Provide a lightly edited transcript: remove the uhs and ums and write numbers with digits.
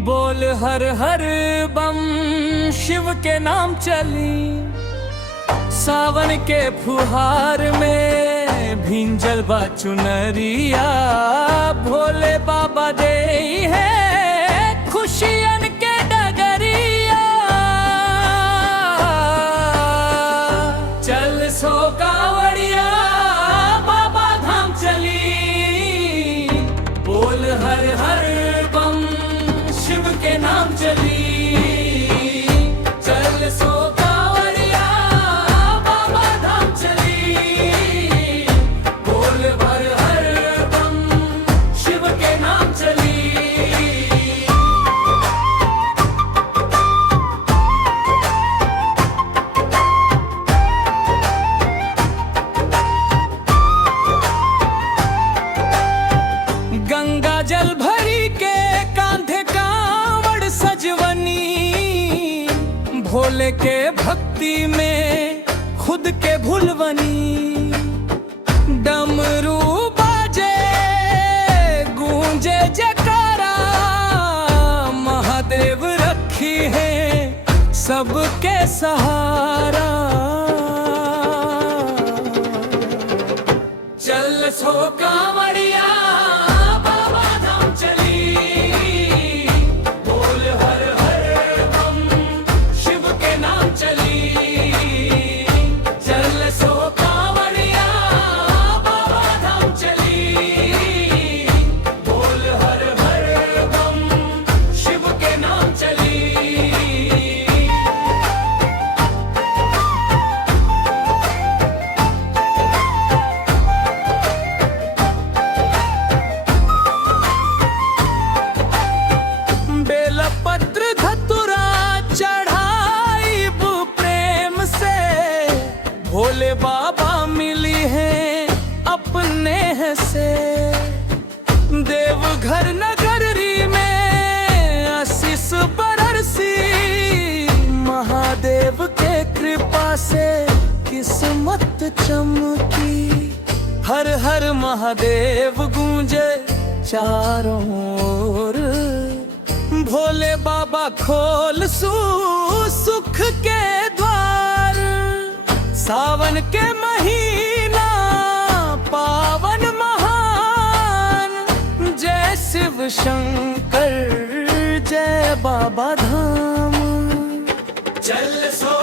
बोल हर हर बम शिव के नाम चली। सावन के फुहार में भींजल बा चुनरिया, भोले बाबा दे है खुशियन के डगरिया। चल सो कावड़िया बाबा धाम चली। बोल हर हर बम शिव के नाम चली। चल सो कावड़िया बाबा धाम चली। बोल हर हर बम शिव के नाम चली। गंगा जल भरी के कांधे कांवड़ सजवनी। भोले के भक्ति में खुद के भूलवनी। डमरू बाजे गूंजे जयकारा, महादेव रखी है सबके सहारा। चल सो कांवड़िया बाबा धाम चली। बोल हर हर बम शिव के नाम चली। चल सो कांवड़िया बाबा धाम चली। बोल हर हर बम शिव के नाम चली। बेलपत्र धतुरा चढ़ाई प्रेम से, भोले बाबा मिली है अपने से। देवघर नगरी में आशीष बरसी, महादेव के कृपा से किस्मत चमकी। हर हर महादेव गूंजे चारों ओर। भोले बाबा खोल सुख के द्वार। सावन के महीना पावन महान, जय शिव शंकर जय बाबा धाम। चल सो